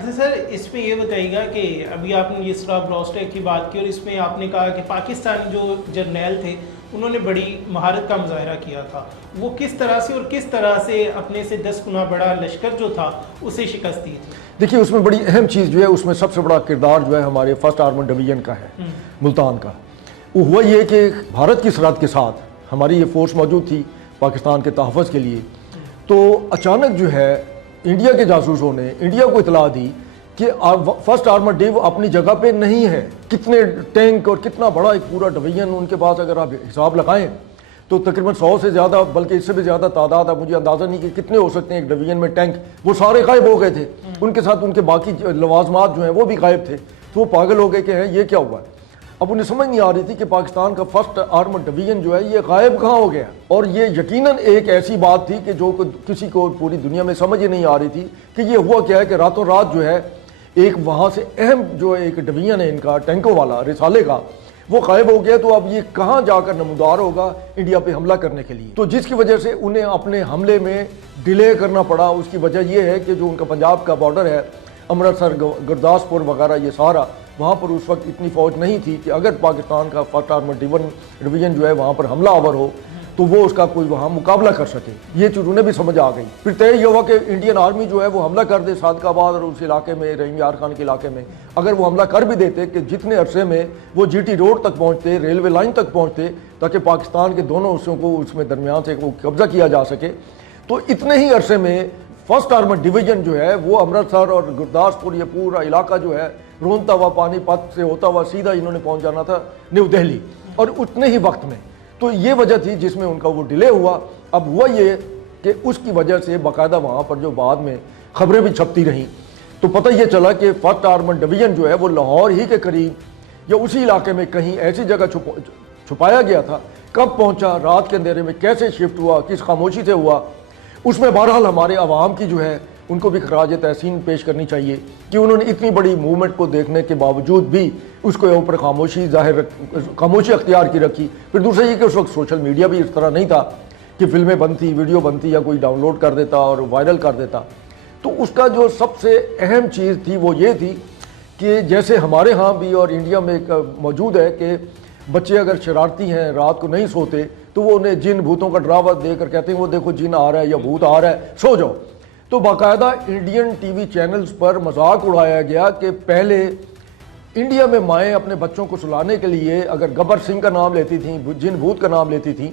اچھا سر، اس میں یہ بتائیے گا کہ ابھی آپ نے اسرا براسٹیک کی بات کی اور اس میں آپ نے کہا کہ پاکستانی جو جرنیل تھے انہوں نے بڑی مہارت کا مظاہرہ کیا تھا، وہ کس طرح سے اور کس طرح سے اپنے سے 10 گنا بڑا لشکر جو تھا اسے شکست دی تھی؟ دیکھیے اس میں بڑی اہم چیز جو ہے، اس میں سب سے بڑا کردار جو ہے ہمارے فرسٹ آرمڈ ڈویژن کا ہے، ملتان کا۔ وہ ہوا یہ کہ بھارت کی سرحد کے ساتھ ہماری یہ فورس موجود تھی پاکستان کے تحفظ کے لیے، تو اچانک جو ہے انڈیا کے جاسوسوں نے انڈیا کو اطلاع دی کہ فرسٹ آرمڈ ڈیو اپنی جگہ پہ نہیں ہے۔ کتنے ٹینک اور کتنا بڑا ایک پورا ڈویژن ان کے پاس، اگر آپ حساب لگائیں تو تقریباً 100 سے زیادہ، بلکہ اس سے بھی زیادہ تعداد ہے، مجھے اندازہ نہیں کہ کتنے ہو سکتے ہیں ایک ڈویژن میں ٹینک، وہ سارے غائب ہو گئے تھے۔ ان کے ساتھ ان کے باقی لوازمات جو ہیں وہ بھی غائب تھے، تو وہ پاگل ہو گئے کہ یہ کیا ہوا ہے۔ اب انہیں سمجھ نہیں آ رہی تھی کہ پاکستان کا فرسٹ آرمڈ ڈویژن جو ہے یہ غائب کہاں ہو گیا، اور یہ یقیناً ایک ایسی بات تھی کہ جو کسی کو پوری دنیا میں سمجھ ہی نہیں آ رہی تھی کہ یہ ہوا کیا ہے کہ راتوں رات جو ہے ایک وہاں سے اہم جو ایک ڈویژن ہے ان کا ٹینکوں والا رسالے کا، وہ غائب ہو گیا۔ تو اب یہ کہاں جا کر نمودار ہوگا انڈیا پہ حملہ کرنے کے لیے، تو جس کی وجہ سے انہیں اپنے حملے میں ڈیلے کرنا پڑا۔ اس کی وجہ یہ ہے کہ جو ان کا پنجاب کا بارڈر ہے، امرتسر، گرداسپور وغیرہ، یہ سارا وہاں پر اس وقت اتنی فوج نہیں تھی کہ اگر پاکستان کا فرسٹ آرمڈ ڈویژن جو ہے وہاں پر حملہ آور ہو تو وہ اس کا کوئی وہاں مقابلہ کر سکے۔ یہ چیز انہیں بھی سمجھ آ گئی۔ پھر طے یہ ہوا کہ انڈین آرمی جو ہے وہ حملہ کر دے صادق آباد اور اس علاقے میں، رحیم یار خان کے علاقے میں۔ اگر وہ حملہ کر بھی دیتے کہ جتنے عرصے میں وہ جی ٹی روڈ تک پہنچتے، ریلوے لائن تک پہنچتے، تاکہ پاکستان کے دونوں حصوں کو اس میں درمیان سے وہ قبضہ کیا جا سکے، تو اتنے ہی عرصے میں فرسٹ آرمڈ ڈویژن جو ہے وہ امرتسر اور گرداسپور، یہ پورا علاقہ جو ہے رونتا ہوا پانی پت سے ہوتا ہوا سیدھا انہوں نے پہنچ جانا تھا نیو دہلی، اور اتنے ہی وقت میں۔ تو یہ وجہ تھی جس میں ان کا وہ ڈیلے ہوا۔ اب ہوا یہ کہ اس کی وجہ سے باقاعدہ وہاں پر جو بعد میں خبریں بھی چھپتی رہیں تو پتہ یہ چلا کہ فرسٹ آرمڈ ڈویژن جو ہے وہ لاہور ہی کے قریب یا اسی علاقے میں کہیں ایسی جگہ چھپایا گیا تھا۔ کب پہنچا، رات کے اندھیرے میں کیسے شفٹ ہوا، کس خاموشی سے ہوا، اس میں بہرحال ہمارے عوام کی جو ہے ان کو بھی خراج تحسین پیش کرنی چاہیے کہ انہوں نے اتنی بڑی موومنٹ کو دیکھنے کے باوجود بھی اس کو اوپر خاموشی اختیار کی رکھی۔ پھر دوسرا یہ کہ اس وقت سوشل میڈیا بھی اس طرح نہیں تھا کہ فلمیں بنتی، ویڈیو بنتی یا کوئی ڈاؤن لوڈ کر دیتا اور وائرل کر دیتا۔ تو اس کا جو سب سے اہم چیز تھی وہ یہ تھی کہ جیسے ہمارے ہاں بھی اور انڈیا میں ایک موجود ہے کہ بچے اگر شرارتی ہیں، رات کو نہیں سوتے، تو وہ انہیں جن بھوتوں کا ڈراوا دے کر کہتے ہیں وہ دیکھو جن آ رہا ہے یا بھوت آ رہا ہے، سو جاؤ۔ تو باقاعدہ انڈین ٹی وی چینلز پر مذاق اڑایا گیا کہ پہلے انڈیا میں مائیں اپنے بچوں کو سلانے کے لیے اگر گبر سنگھ کا نام لیتی تھیں، جن بھوت کا نام لیتی تھیں،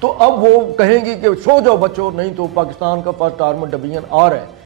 تو اب وہ کہیں گی کہ سو جاؤ بچوں، نہیں تو پاکستان کا فرسٹ آرمڈ ڈویژن آ رہا ہے۔